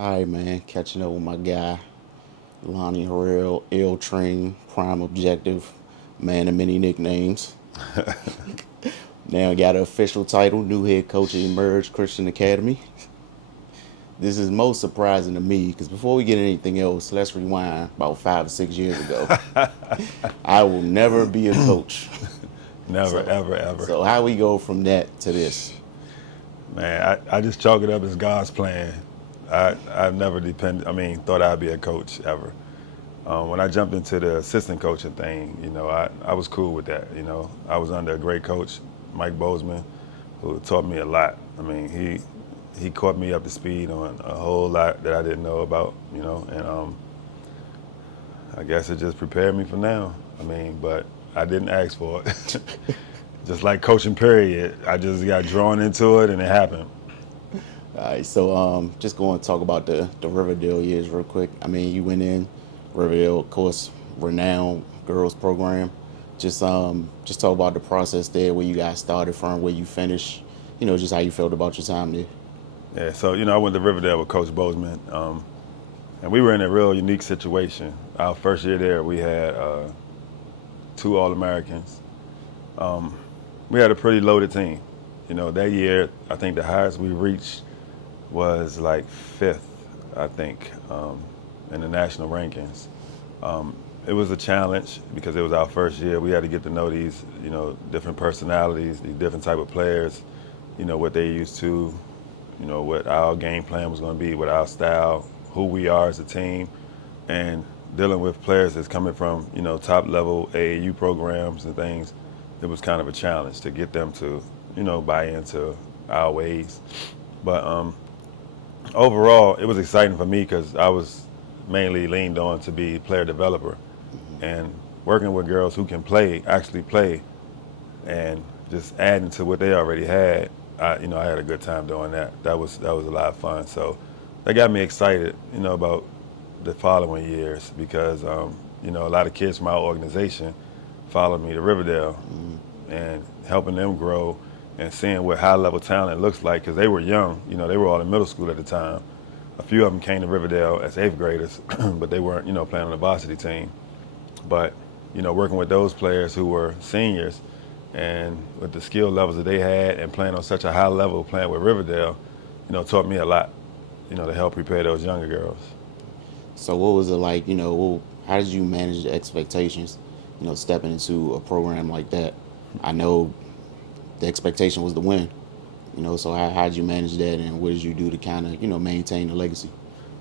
All right, man. Catching up with my guy, Lonnie Harrell, L Train, Prime Objective, man of many nicknames. Now got an official title, new head coach at Emerge Christian Academy. This is most surprising to me because before we get anything else, let's rewind about 5 or 6 years ago. I will never be a coach. Never, So, ever, ever. so how we go from that to this? Man, I just chalk it up as God's plan. I've never thought I'd be a coach ever. When I jumped into the assistant coaching thing, I was cool with that. I was under a great coach, Mike Bozeman, who taught me a lot. He caught me up to speed on a whole lot that I didn't know about, and I guess it just prepared me for now. But I didn't ask for it. Just like coaching period, I just got drawn into it and it happened. All right, so just going to talk about the Riverdale years real quick. I mean, you went in Riverdale, of course, renowned girls program. Just talk about the process there, where you guys started from, where you finished. Just how you felt about your time there. Yeah, so I went to Riverdale with Coach Bozeman, and we were in a real unique situation. Our first year there, we had two All-Americans. We had a pretty loaded team. That year, I think the highest we reached was like fifth, I think, in the national rankings. It was a challenge because it was our first year. We had to get to know these, different personalities, these different type of players, what they used to, what our game plan was going to be, what our style, who we are as a team, and dealing with players that's coming from, top level AAU programs and things. It was kind of a challenge to get them to, buy into our ways. But overall, it was exciting for me because I was mainly leaned on to be player developer, and working with girls who can actually play, and just adding to what they already had. I had a good time doing that. That was a lot of fun. So that got me excited, about the following years because, a lot of kids from our organization followed me to Riverdale and helping them grow and seeing what high-level talent looks like because they were young. They were all in middle school at the time. A few of them came to Riverdale as eighth graders, but they weren't, playing on the varsity team. But, working with those players who were seniors and with the skill levels that they had and playing on such a high level, playing with Riverdale, taught me a lot, to help prepare those younger girls. So what was it like? How did you manage the expectations? Stepping into a program like that. I know the expectation was to win. So how did you manage that, and what did you do to kind of maintain the legacy?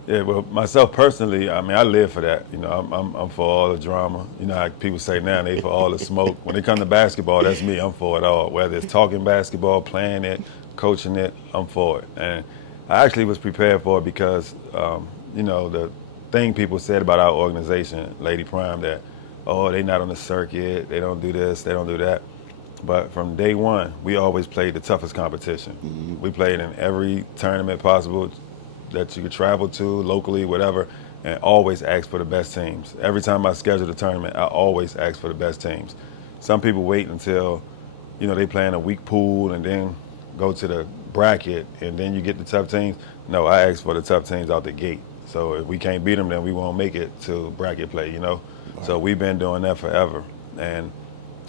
Yeah, well, myself personally, I live for that. I'm for all the drama. How people say now they for all the smoke. When it comes to basketball, that's me. I'm for it all. Whether it's talking basketball, playing it, coaching it, I'm for it. And I actually was prepared for it because, the thing people said about our organization, Lady Prime, that, oh, they not on the circuit, they don't do this, they don't do that. But from day one, we always played the toughest competition. We played in every tournament possible that you could travel to, locally, whatever, and always ask for the best teams. Every time I scheduled a tournament, I always ask for the best teams. Some people wait until, they play in a weak pool and then go to the bracket and then you get the tough teams. No, I ask for the tough teams out the gate. So if we can't beat them, then we won't make it to bracket play, Right. So we've been doing that forever. And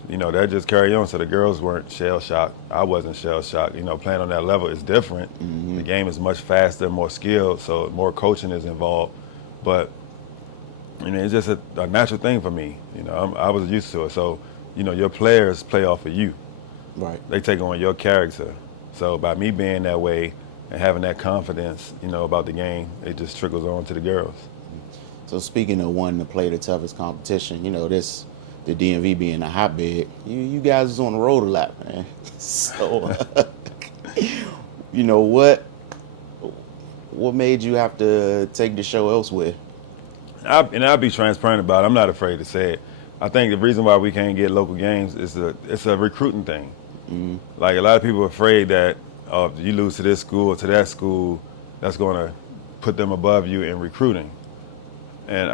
that just carried on. So the girls weren't shell-shocked. I wasn't shell-shocked. Playing on that level is different. The game is much faster, more skilled, so more coaching is involved. But, it's just a natural thing for me. I was used to it. So, your players play off of you. Right. They take on your character. So by me being that way and having that confidence, about the game, it just trickles on to the girls. So speaking of wanting to play the toughest competition, the DMV being a hotbed, you guys was on the road a lot, man. So, what made you have to take the show elsewhere? I'll be transparent about it. I'm not afraid to say it. I think the reason why we can't get local games is it's a recruiting thing. Like a lot of people are afraid that if you lose to this school or to that school, that's going to put them above you in recruiting. And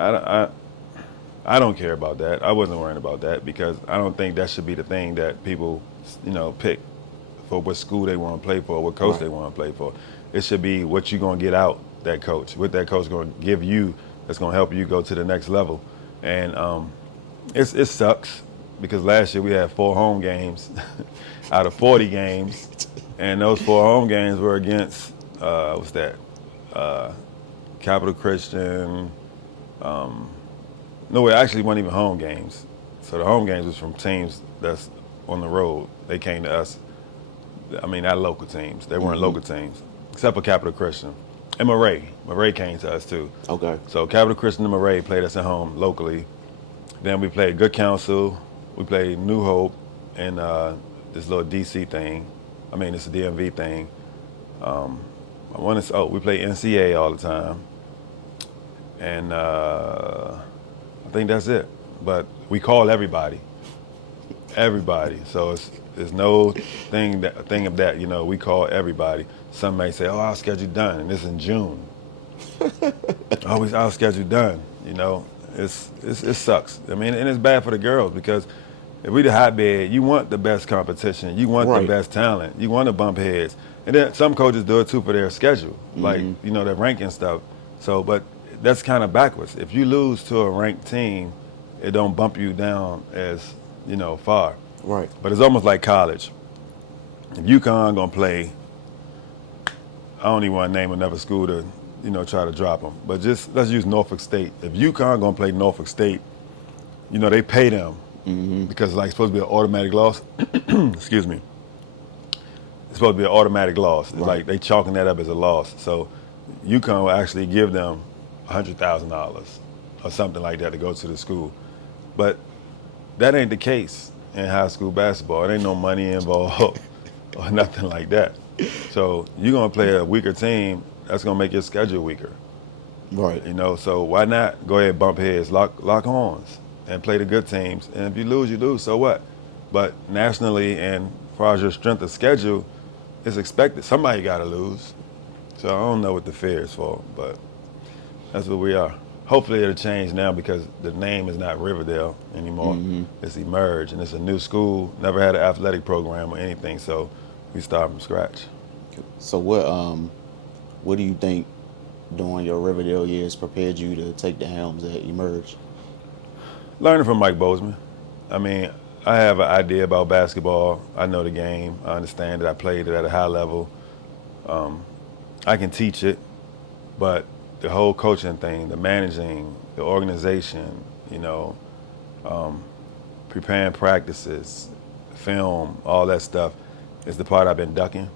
I don't care about that. I wasn't worrying about that because I don't think that should be the thing that people, pick for what school they want to play for, what coach Right. they want to play for. It should be what you're going to get out that coach, what that coach going to give you that's going to help you go to the next level. And it sucks because last year we had 4 home games out of 40 games, and those 4 home games were against what's that? Capital Christian. No, it actually weren't even home games. So the home games was from teams that's on the road. They came to us. I mean, not local teams. They weren't local teams, except for Capital Christian. And Murray. Murray came to us too. Okay. So Capital Christian and Murray played us at home locally. Then we played Good Counsel. We played New Hope and this little DC thing. I mean, it's a DMV thing. We play NCA all the time. And I think that's it. But we call everybody. Everybody. So there's no thing of that, you know, we call everybody. Some may say, oh, our schedule done, and it's in June. Always our schedule done, you know. It sucks. I mean, and it's bad for the girls because if we the hotbed, you want the best competition, you want the best talent, you want to bump heads. And then some coaches do it too for their schedule, like, you know, their ranking stuff. So, but that's kind of backwards. If you lose to a ranked team, it don't bump you down as, you know, far. Right. But it's almost like college. If UConn gonna play, I don't even want to name another school to, you know, try to drop them. But just let's use Norfolk State. If UConn gonna play Norfolk State, you know, they pay them because it's like supposed to be an automatic loss. Excuse me. It's supposed to be an automatic loss. It's like they chalking that up as a loss. So UConn will actually give them $100,000 or something like that to go to the school. But that ain't the case in high school basketball. It ain't no money involved or nothing like that. So you're gonna play a weaker team, that's gonna make your schedule weaker. Right. You know, so why not go ahead and bump heads, lock horns, and play the good teams. And if you lose, so what? But nationally and as far as your strength of schedule, it's expected. Somebody gotta lose. So I don't know what the fear is for, but that's what we are. Hopefully it'll change now because the name is not Riverdale anymore. It's Emerge, and it's a new school, never had an athletic program or anything, so we start from scratch. So what do you think during your Riverdale years prepared you to take the helms at Emerge? Learning from Mike Bozeman. I mean, I have an idea about basketball. I know the game. I understand it. I played it at a high level. I can teach it, but the whole coaching thing, the managing, the organization, you know, preparing practices, film, all that stuff is the part I've been ducking.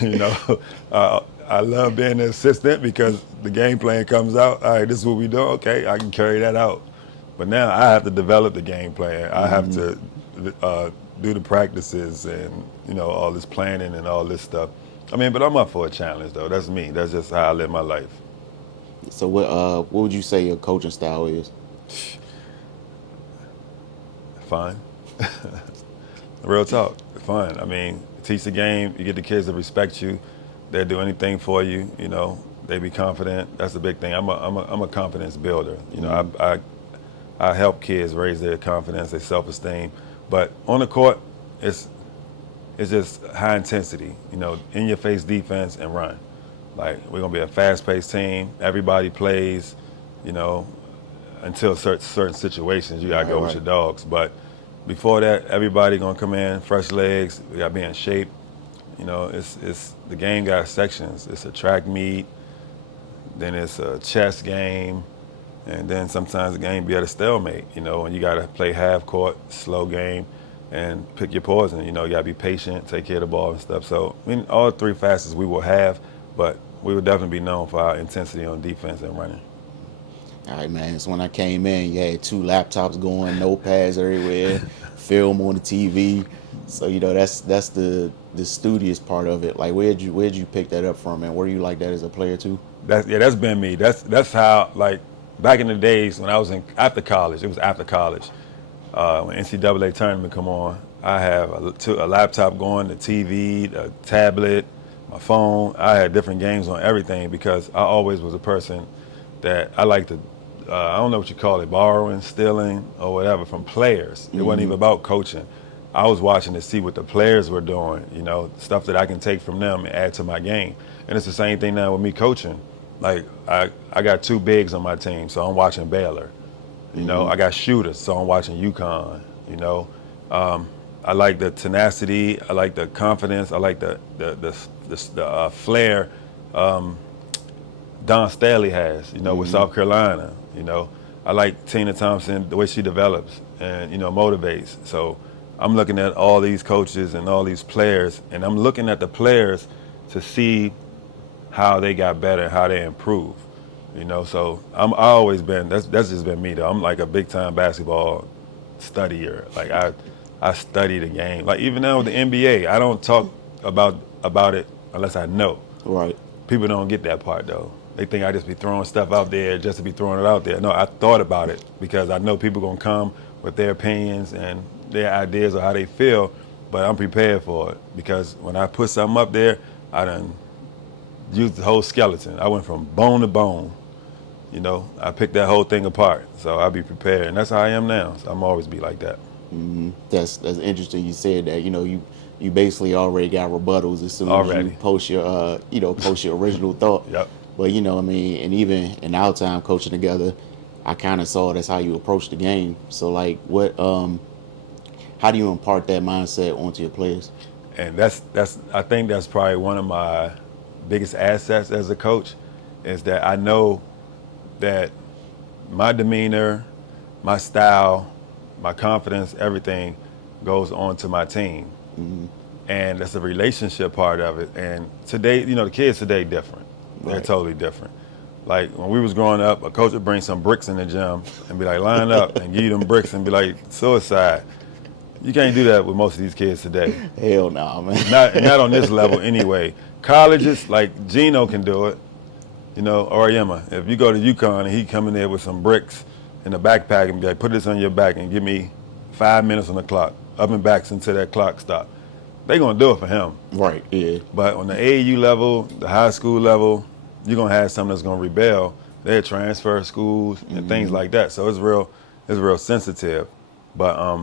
You know, I love being an assistant because the game plan comes out. All right, this is what we do. Okay, I can carry that out. But now I have to develop the game plan. I have to do the practices and, you know, all this planning and all this stuff. I mean, but I'm up for a challenge, though. That's me. That's just how I live my life. So what would you say your coaching style is? Fun. Real talk. Fun. I mean, teach the game. You get the kids to respect you. They'll do anything for you. You know, they be confident. That's the big thing. I'm a confidence builder. You know, I help kids raise their confidence, their self-esteem. But on the court, it's just high intensity. You know, in your face defense and run. Like, we're gonna be a fast-paced team. Everybody plays. You know, until certain situations, you gotta go with your dogs. But before that, everybody gonna come in, fresh legs. We gotta be in shape. You know, it's the game got sections. It's a track meet, then it's a chess game, and then sometimes the game be at a stalemate. You know, and you gotta play half court, slow game, and pick your poison. You know, you gotta be patient, take care of the ball and stuff. So, I mean, all 3 facets we will have, but we will definitely be known for our intensity on defense and running. All right, man. So when I came in, you had 2 laptops going, notepads everywhere, film on the TV. So, you know, that's the studious part of it. Like, where'd you pick that up from, and where do you like that as a player too? That's been me. That's how, like, back in the days when I was after college. It was after college. When NCAA tournament come on, I have a laptop going, the TV, the tablet, my phone. I had different games on everything because I always was a person that I like to, I don't know what you call it, borrowing, stealing, or whatever from players. It wasn't even about coaching. I was watching to see what the players were doing, stuff that I can take from them and add to my game. And it's the same thing now with me coaching. Like I got two bigs on my team, so I'm watching Baylor. I got shooters, so I'm watching UConn. I like the tenacity, I like the confidence, I like the flair Don Staley has, with South Carolina. I like Tina Thompson, the way she develops and, motivates. So I'm looking at all these coaches and all these players, and I'm looking at the players to see how they got better, how they improve. So I always been, that's just been me though. I'm like a big time basketball studier. Like I study the game. Like even now with the NBA, I don't talk about it unless I know. Right. People don't get that part though. They think I just be throwing stuff out there just to be throwing it out there. No, I thought about it because I know people gonna come with their opinions and their ideas of how they feel, but I'm prepared for it because when I put something up there, I done used the whole skeleton. I went from bone to bone. I picked that whole thing apart. So I'll be prepared, and that's how I am now. So I'm always be like that. That's interesting. You said that you basically already got rebuttals as soon as you Already. post your post your original thought. Yep. But I mean, and even in our time coaching together, I kind of saw that's how you approach the game. So like, what how do you impart that mindset onto your players? And that's I think that's probably one of my biggest assets as a coach, is that I know that my demeanor, my style, my confidence, everything goes on to my team. And that's the relationship part of it. And today, the kids today different. They're Right. totally different. Like when we was growing up, a coach would bring some bricks in the gym and be like, line up and give you them bricks and be like, suicide. You can't do that with most of these kids today. Hell no, man. Not on this level anyway. Colleges, like Gino can do it, or Emma. If you go to UConn and he come in there with some bricks in a backpack and be like, put this on your back and give me 5 minutes on the clock, up and backs until that clock stop. They gonna do it for him. Right. Yeah. But on the AAU level, the high school level, you're gonna have some that's gonna rebel. They'll transfer schools and things like that. So it's real sensitive. But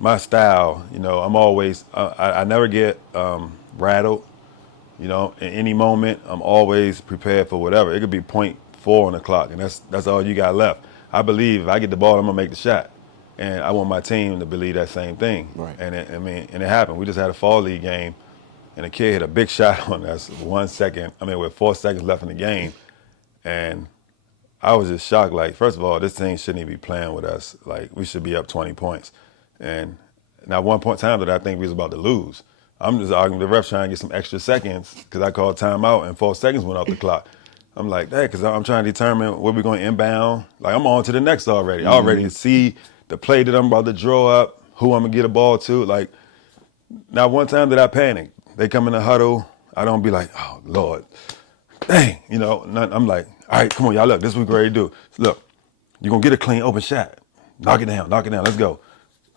my style, I'm always, I never get rattled. In any moment, I'm always prepared for whatever. It could be .4 on the clock, and that's all you got left. I believe if I get the ball, I'm gonna make the shot, and I want my team to believe that same thing. Right. And it happened. We just had a fall league game, and a kid hit a big shot on us with 4 seconds left in the game, and I was just shocked. Like, first of all, this team shouldn't even be playing with us. Like, we should be up 20 points. And now, one point in time that I think we was about to lose. I'm just arguing with the ref trying to get some extra seconds because I called timeout and 4 seconds went off the clock. I'm like, hey, because I'm trying to determine where we're going to inbound. Like, I'm on to the next already. I already see the play that I'm about to draw up, who I'm going to get a ball to. Like, not one time did I panic. They come in the huddle. I don't be like, oh, Lord, dang. I'm like, all right, come on, y'all, look, this is what we're ready to do. Look, you're going to get a clean, open shot. Knock it down, let's go.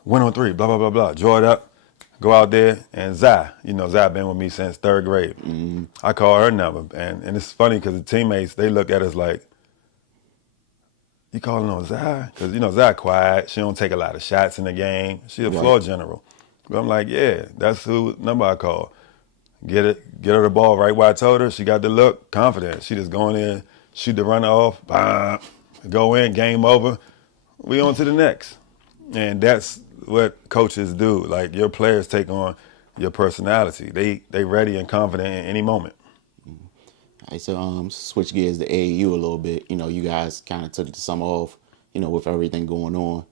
1 on 3, blah, blah, blah, blah. Draw it up, go out there, and Zai. Zai been with me since 3rd grade. I call her number, and it's funny because the teammates, they look at us like, you calling on Zai? Because, Zai quiet. She don't take a lot of shots in the game. She a floor general. But I'm like, yeah, that's who number I call. Get her the ball right where I told her. She got the look, confident. She just go in there, shoot the runner off, bam, go in, game over. We on to the next. And that's what coaches do. Like, your players take on your personality. They ready and confident in any moment. All right, so switch gears to AAU a little bit. You guys kind of took the summer off, with everything going on.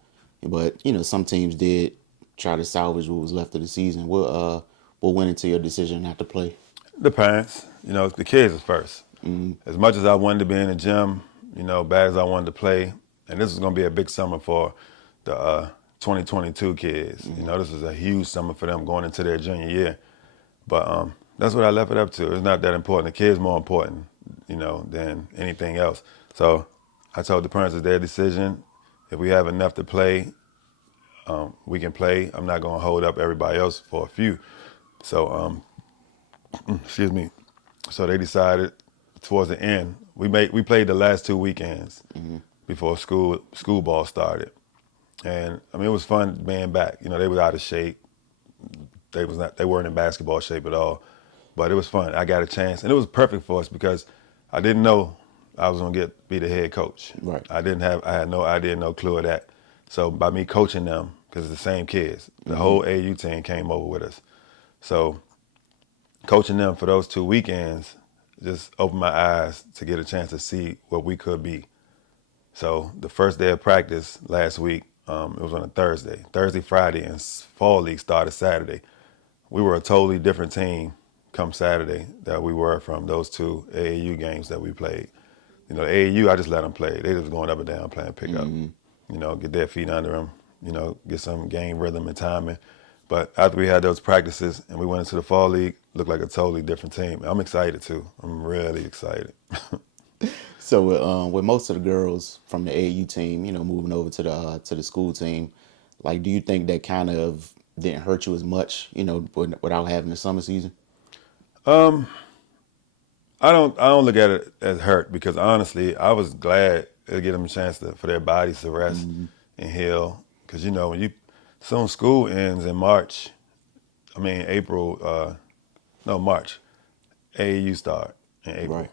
But, some teams did try to salvage what was left of the season. What went into your decision not to play? The parents, the kids is first. As much as I wanted to be in the gym, bad as I wanted to play, and this is going to be a big summer for the 2022 kids. This is a huge summer for them going into their junior year. But that's what I left it up to. It's not that important. The kids more important, than anything else. So I told the parents it's their decision. If we have enough to play, we can play. I'm not going to hold up everybody else for a few. So, excuse me. So they decided towards the end. We played the last 2 weekends before school ball started, and I mean it was fun being back. They was out of shape. They weren't in basketball shape at all. But it was fun. I got a chance, and it was perfect for us because I didn't know I was gonna be the head coach. Right. I had no idea, no clue of that. So by me coaching them, because it's the same kids, the whole AU team came over with us. So coaching them for those 2 weekends just opened my eyes to get a chance to see what we could be. So the first day of practice last week, it was on a Thursday, Friday, and fall league started Saturday. We were a totally different team come Saturday that we were from those 2 AAU games that we played. You know, the AAU, I just let them play. They just going up and down playing pickup. You know, get their feet under them, you know, get some game rhythm and timing. But after we had those practices and we went into the fall league, looked like a totally different team. I'm excited too. I'm really excited. So with most of the girls from the AU team, moving over to the school team, like, do you think that kind of didn't hurt you as much, without having the summer season? I don't look at it as hurt because honestly, I was glad to get them a chance for their bodies to rest and heal. Because you know, soon school ends in March. I mean April. No, March. AAU start in April. Right.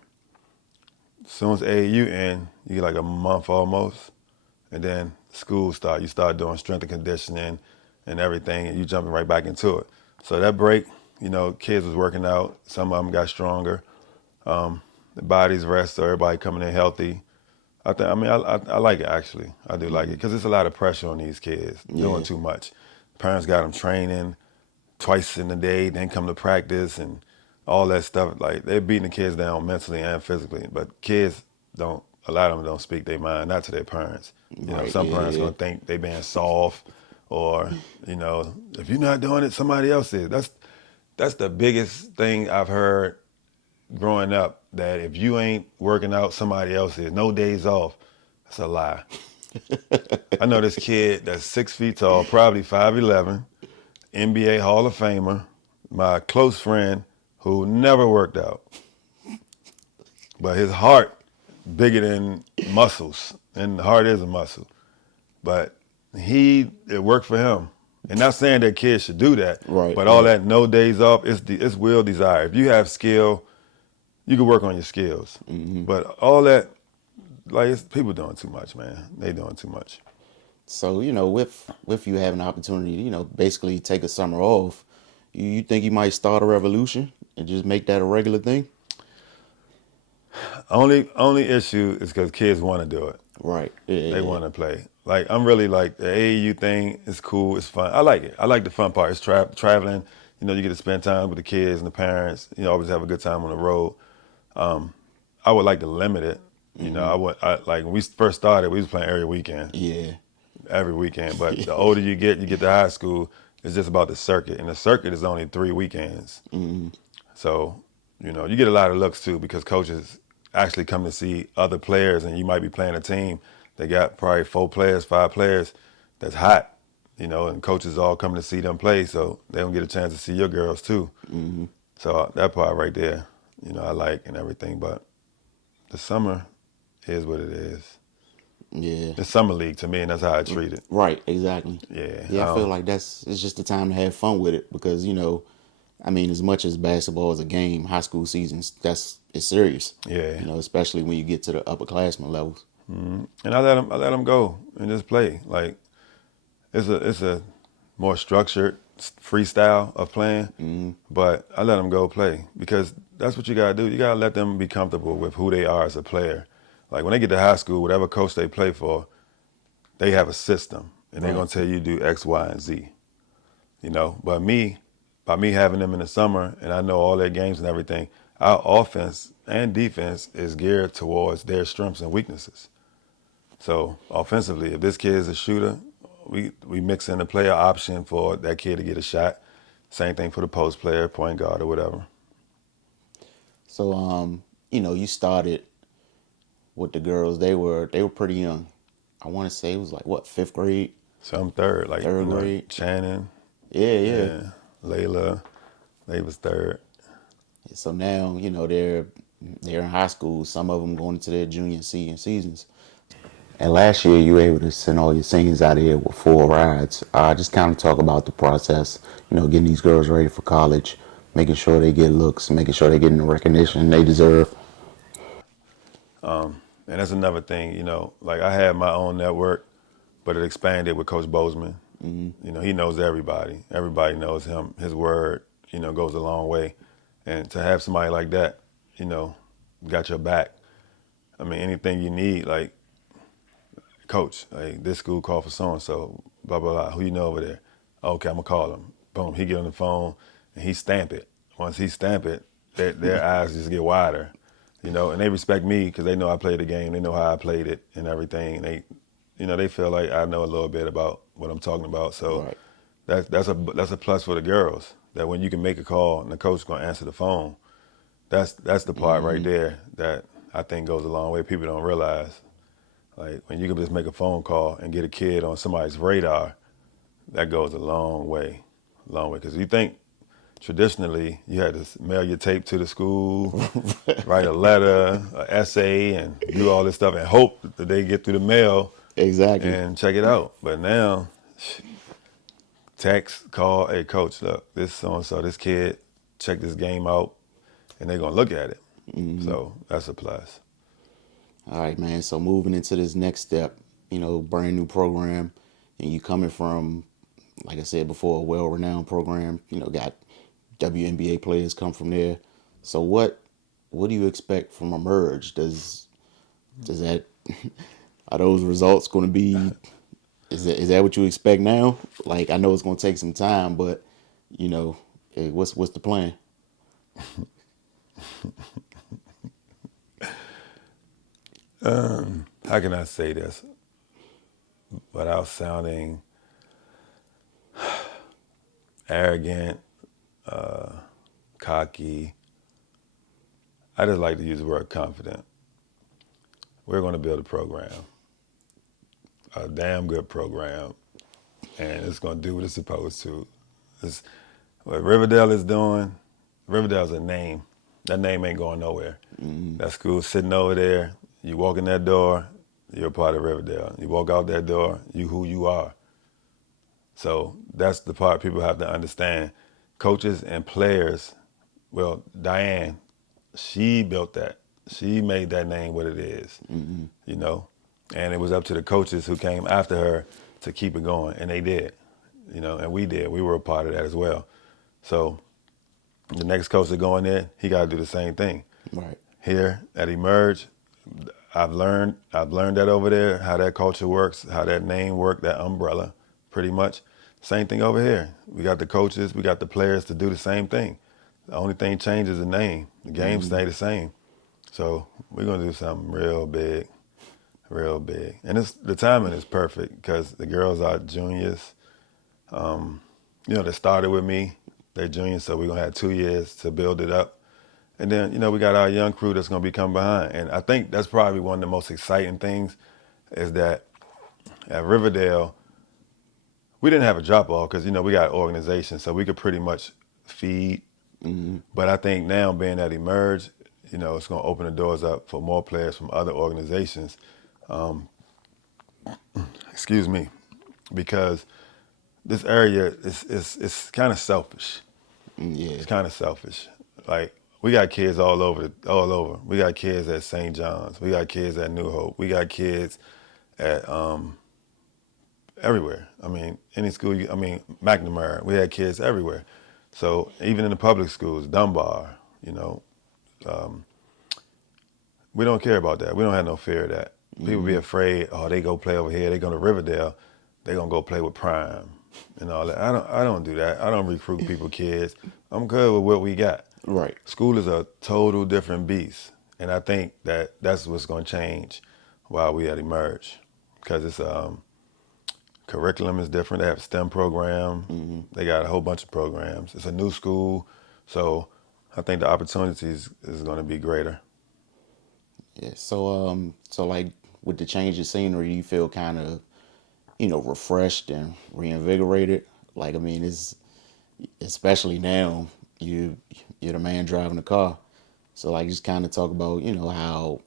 As soon as AAU end, you get like a month almost, and then school start. You start doing strength and conditioning and everything, and you jumping right back into it. So that break, you know, kids was working out. Some of them got stronger. The bodies rest, so everybody coming in healthy. I like it actually. I do like it because it's a lot of pressure on these kids doing Yeah. too much. Parents got them training twice in the day, then come to practice and all that stuff. Like they're beating the kids down mentally and physically. But kids don't. A lot of them don't speak their mind, not to their parents. You know, Right. some Yeah. parents Yeah. gonna think they being soft, or if you're not doing it, somebody else is. That's the biggest thing I've heard growing up, that if you ain't working out, somebody else is. No days off. That's a lie. I know this kid that's 6 feet tall, probably 5'11", NBA Hall of Famer, my close friend who never worked out. But his heart bigger than muscles, and the heart is a muscle. But it worked for him. And not saying that kids should do that, Right. but all Right. that no days off, it's will desire. If you have skill, you can work on your skills. But all that, like, people doing too much, man. They doing too much. So with you having the opportunity, basically take a summer off, you think you might start a revolution and just make that a regular thing? Only issue is because kids want to do it. Right. Yeah. They Yeah. want to play. Like, I'm really like, the AAU thing is cool. It's fun. I like it. I like the fun part. It's traveling. You know, you get to spend time with the kids and the parents. You know, always have a good time on the road. I would like to limit it. You know, like when we first started, we was playing Yeah. every weekend. But the older you get to high school, it's just about the circuit, and the circuit is only 3 weekends. So, you know, you get a lot of looks too because coaches actually come to see other players, and you might be playing a team that got probably 4 players, 5 players that's hot. You know, and coaches all come to see them play, so they don't get a chance to see your girls too. So that part right there, you know, I like and everything. But the summer is what it is. Yeah. The summer league to me, and that's how I treat it. Right. Exactly. Yeah. Yeah. I feel like it's just the time to have fun with it because I mean, as much as basketball is a game, high school seasons it's serious. Yeah. Especially when you get to the upperclassmen levels. And I let them go and just play. Like, it's a more structured freestyle of playing, but I let them go play because that's what you gotta do. You gotta let them be comfortable with who they are as a player. Like when they get to high school, whatever coach they play for, they have a system, and they're gonna Right. tell you to do X, Y, and Z. You know, but by me having them in the summer, and I know all their games and everything, our offense and defense is geared towards their strengths and weaknesses. So offensively, if this kid is a shooter, we mix in a player option for that kid to get a shot. Same thing for the post player, point guard, or whatever. So you started with the girls. They were pretty young. I want to say it was like what, fifth grade, So I'm third, like, third grade. Shannon, Yeah. Yeah. yeah, Layla, they was third. So now they're in high school. Some of them going into their junior and senior seasons. And last year, you were able to send all your seniors out here with 4 rides. Just kind of talk about the process, getting these girls ready for college, making sure they get looks, making sure they're getting the recognition they deserve. And that's another thing, like I had my own network, but it expanded with Coach Bozeman. He knows everybody. Everybody knows him. His word, goes a long way. And to have somebody like that, you know, got your back. I mean, anything you need, like, coach, like this school called for so and so, blah blah blah. Who you know over there? Okay, I'm gonna call him. Boom, he get on the phone and he stamp it. Once he stamp it, their eyes just get wider, and they respect me because they know I played the game. They know how I played it and everything. And they feel like I know a little bit about what I'm talking about. So Right. that's a plus for the girls. That when you can make a call and the coach is gonna answer the phone, that's the part right there that I think goes a long way. People don't realize. Like when you can just make a phone call and get a kid on somebody's radar, that goes a long way, Because you think traditionally you had to mail your tape to the school, write a letter, an essay, and do all this stuff and hope that they get through the mail Exactly. and check it out. But now, text, call, hey coach, look, this so and so, this kid, check this game out, and they're gonna look at it. So that's a plus. All right, man. So moving into this next step, brand new program, and you coming from, like I said before, a well-renowned program. Got WNBA players come from there. So what do you expect from a merge? Does that are those results going to be? Is that what you expect now? Like I know it's going to take some time, but what's the plan? How can I say this without sounding arrogant, cocky? I just like to use the word confident. We're going to build a program, a damn good program, and it's going to do what it's supposed to. What Riverdale is doing, Riverdale's a name. That name ain't going nowhere. That school's sitting over there. You walk in that door, you're a part of Riverdale. You walk out that door, you who you are. So that's the part people have to understand. Coaches and players, well, Diane, she built that. She made that name what it is, And it was up to the coaches who came after her to keep it going, and they did, and we did. We were a part of that as well. So the next coach that go in there, he got to do the same thing. Right. Here at Emerge, I've learned that over there, how that culture works, how that name worked, that umbrella, pretty much. Same thing over here. We got the coaches, we got the players to do the same thing. The only thing changes the name. The game stay the same. So we're gonna do something real big, real big. And the timing is perfect because the girls are juniors. They started with me. They're juniors, so we're gonna have 2 years to build it up. And then, we got our young crew that's going to be coming behind. And I think that's probably one of the most exciting things is that at Riverdale, we didn't have a drop off because, we got organization, so we could pretty much feed. But I think now being at Emerge, it's going to open the doors up for more players from other organizations. Excuse me, because this area is kind of selfish. Yeah. It's kind of selfish. Like we got kids all over. We got kids at St. John's. We got kids at New Hope. We got kids at everywhere. I mean, any school. McNamara. We had kids everywhere. So even in the public schools, Dunbar. We don't care about that. We don't have no fear of that. People be afraid. Oh, they go play over here. They go to Riverdale. They gonna go play with Prime and all that. I don't do that. I don't recruit people, kids. I'm good with what we got. Right. School is a total different beast, and I think that's what's going to change while we at Emerge, because it's curriculum is different. They have a STEM program. They got a whole bunch of programs. It's a new school, so I think the opportunities is going to be greater. Yeah. So like with the change of scenery, you feel kind of, refreshed and reinvigorated. Like I mean, it's especially now you're the man driving the car. So like just kind of talk about how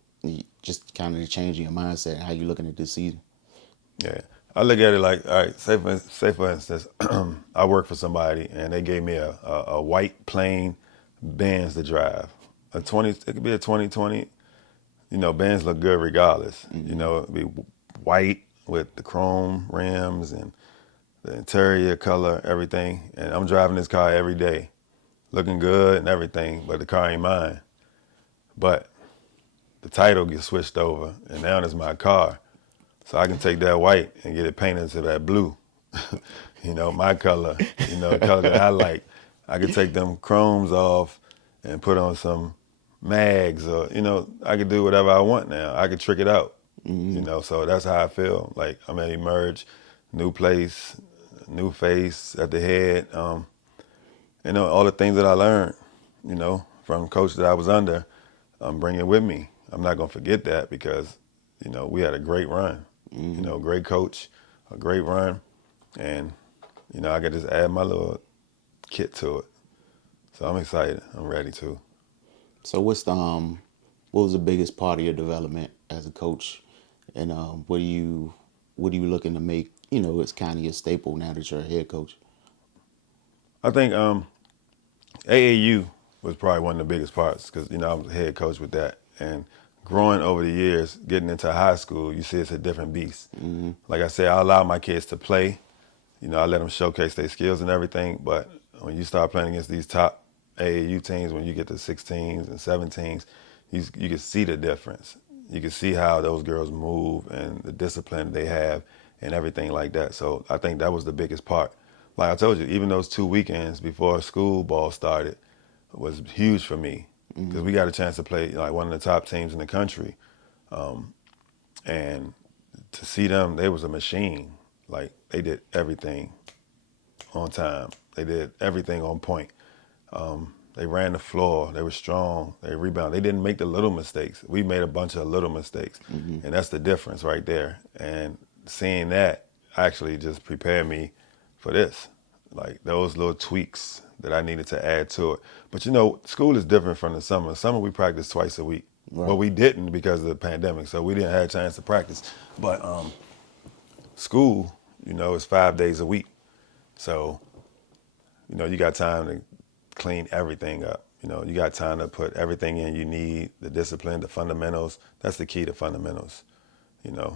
just kind of changing your mindset and how you looking at this season? Yeah. I look at it like, all right, say for instance, I work for somebody and they gave me a white plain Benz to drive. It could be a 2020. Benz look good regardless. It'd be white with the chrome rims and the interior color, everything. And I'm driving this car every day, looking good and everything, but the car ain't mine. But the title gets switched over and now it's my car. So I can take that white and get it painted to that blue. My color, the color that I like. I could take them chromes off and put on some mags or, I could do whatever I want now. I could trick it out, so that's how I feel. Like I'm gonna emerge, new place, new face at the head. All the things that I learned, from coach that I was under, I'm bringing with me. I'm not gonna forget that because, we had a great run. Great coach, a great run, and I could just add my little kit to it. So I'm excited. I'm ready to. So what was the biggest part of your development as a coach, and what are you looking to make? It's kind of your staple now that you're a head coach. I think AAU was probably one of the biggest parts because I was a head coach with that, and growing over the years, getting into high school, you see it's a different beast. Like I said, I allow my kids to play. I let them showcase their skills and everything. But when you start playing against these top AAU teams, when you get to 16s and 17s, you can see the difference. You can see how those girls move and the discipline they have and everything like that. So I think that was the biggest part. Like I told you, even those 2 weekends before school ball started was huge for me because we got a chance to play like one of the top teams in the country. And to see them, they was a machine. Like they did everything on time. They did everything on point. They ran the floor. They were strong. They rebounded. They didn't make the little mistakes. We made a bunch of little mistakes, and that's the difference right there. And seeing that actually just prepared me for this. Like those little tweaks that I needed to add to it. But school is different from the summer. Summer we practice twice a week. Right. But we didn't because of the pandemic, so we didn't have a chance to practice. But school, is 5 days a week. So, you got time to clean everything up. You got time to put everything in you need, the discipline, the fundamentals. That's the key to fundamentals,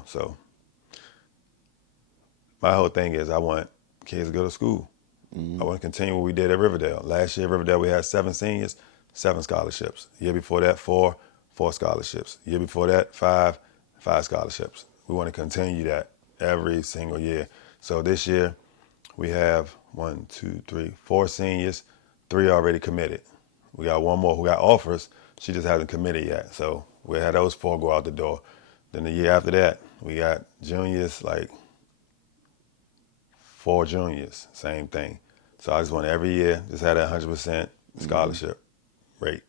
So my whole thing is I want kids to go to school. I want to continue what we did at Riverdale. Last year at Riverdale, we had 7 seniors, 7 scholarships. The year before that, 4 scholarships. The year before that, 5 scholarships. We want to continue that every single year. So this year, we have 4 seniors, 3 already committed. We got one more who got offers. She just hasn't committed yet. So we'll have those 4 go out the door. Then the year after that, we got juniors, like 4 juniors, same thing. So I just want every year, just have that 100% scholarship rate.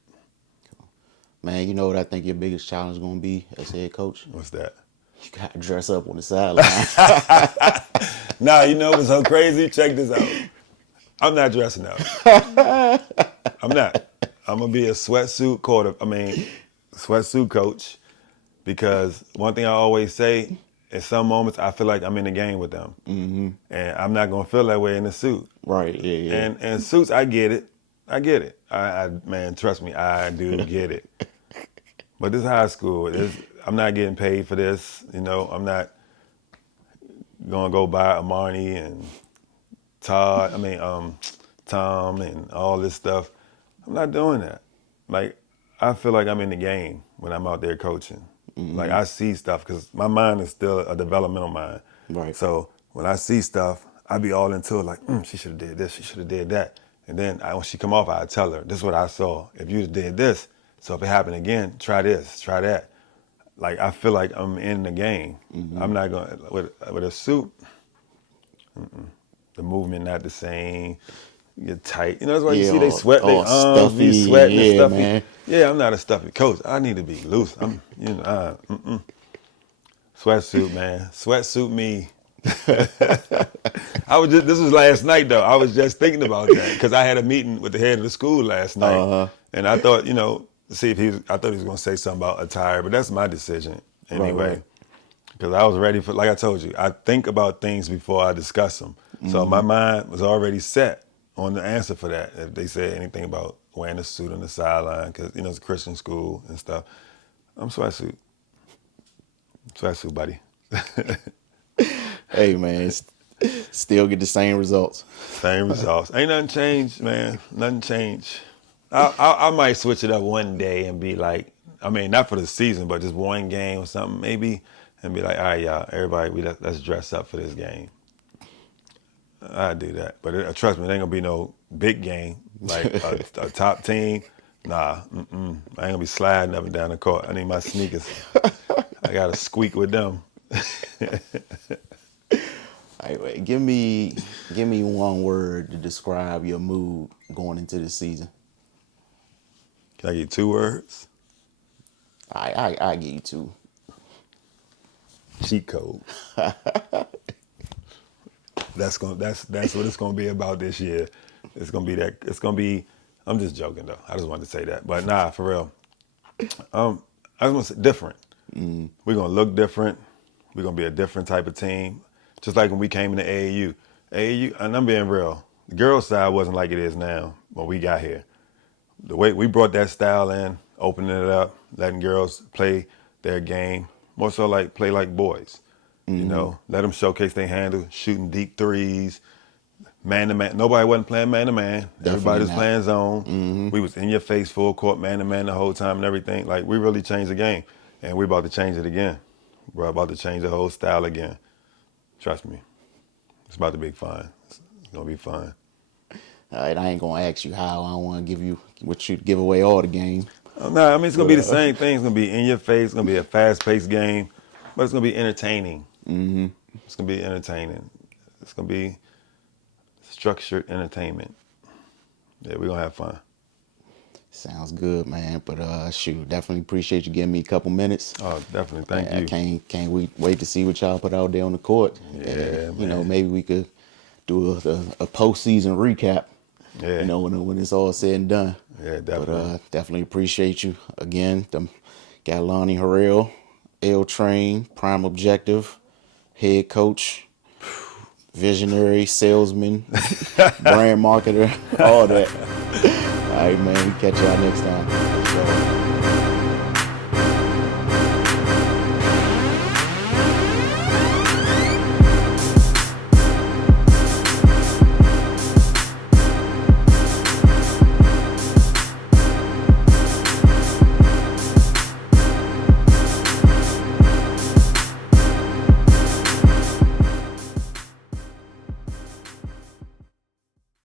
Man, you know what I think your biggest challenge is going to be as head coach? What's that? You got to dress up on the sideline. Nah, what's so crazy? Check this out. I'm not dressing up. I'm not. I'm going to be a sweatsuit coach because one thing I always say, in some moments, I feel like I'm in the game with them. And I'm not going to feel that way in a suit. Right, yeah. And suits, I get it. Man, trust me, I do get it. But this high school, I'm not getting paid for this. I'm not going to go buy Armani and Tom and all this stuff. I'm not doing that. Like, I feel like I'm in the game when I'm out there coaching. Like, I see stuff because my mind is still a developmental mind. Right. So when I see stuff, I be all into it like, she should have did this, she should have did that. And then when she come off, I tell her, this is what I saw. If you did this, so if it happened again, try this, try that. Like, I feel like I'm in the game. I'm not going to, with a suit, the movement not the same. You're tight. That's why you see they sweat, their arms stuffy, be sweating and stuffy. Man. Yeah, I'm not a stuffy coach. I need to be loose. Sweatsuit, man. Sweatsuit me. This was last night though. I was just thinking about that because I had a meeting with the head of the school last night. And I thought, to see if I thought he was gonna say something about attire, but that's my decision anyway. Right. Because I was ready for, like I told you, I think about things before I discuss them. So my mind was already set on the answer for that. If they said anything about wearing a suit on the sideline, because it's a Christian school and stuff, I'm sweatsuit, buddy. Hey, man, still get the same results. Same results. Ain't nothing changed, man. Nothing changed. I might switch it up one day and be like, I mean, not for the season, but just one game or something maybe, and be like, all right, y'all, everybody, let's dress up for this game. I do that, but trust me, it ain't gonna be no big game like a top team. Nah, I ain't gonna be sliding up and down the court. I need my sneakers. I gotta squeak with them. Hey, wait, give me one word to describe your mood going into the season. Can I get 2 words? I give you 2. Cheat code. That's what it's gonna be about this year. It's gonna be that. It's gonna be. I'm just joking though. I just wanted to say that, but nah, for real. I just want to say different. We're gonna look different. We're gonna be a different type of team. Just like when we came into AAU. AAU, and I'm being real. The girls' side wasn't like it is now when we got here. The way we brought that style in, opening it up, letting girls play their game, more so like play like boys. Let them showcase their handle, shooting deep threes, man to man. Nobody wasn't playing man to man. Everybody was not. playing zone. We was in your face, full court, man to man the whole time and everything. Like we really changed the game, and we're about to change it again. We're about to change the whole style again. Trust me, it's about to be fun. It's gonna be fun. All right, I ain't gonna ask you how. I don't want to give away all the game. No, I mean it's gonna be the same thing. It's gonna be in your face. It's gonna be a fast-paced game, but it's gonna be entertaining. It's gonna be entertaining. It's gonna be structured entertainment. Yeah, we're gonna have fun. Sounds good, man. But shoot, definitely appreciate you giving me a couple minutes. Oh, definitely. Thank you. I can't wait to see what y'all put out there on the court. Yeah, man. Maybe we could do a postseason recap. Yeah. When it's all said and done. Yeah, definitely. But definitely appreciate you again. Got Lonnie Harrell, L Train, Prime Objective, head coach, visionary, salesman, brand marketer, all that. All right, man. We catch y'all next time.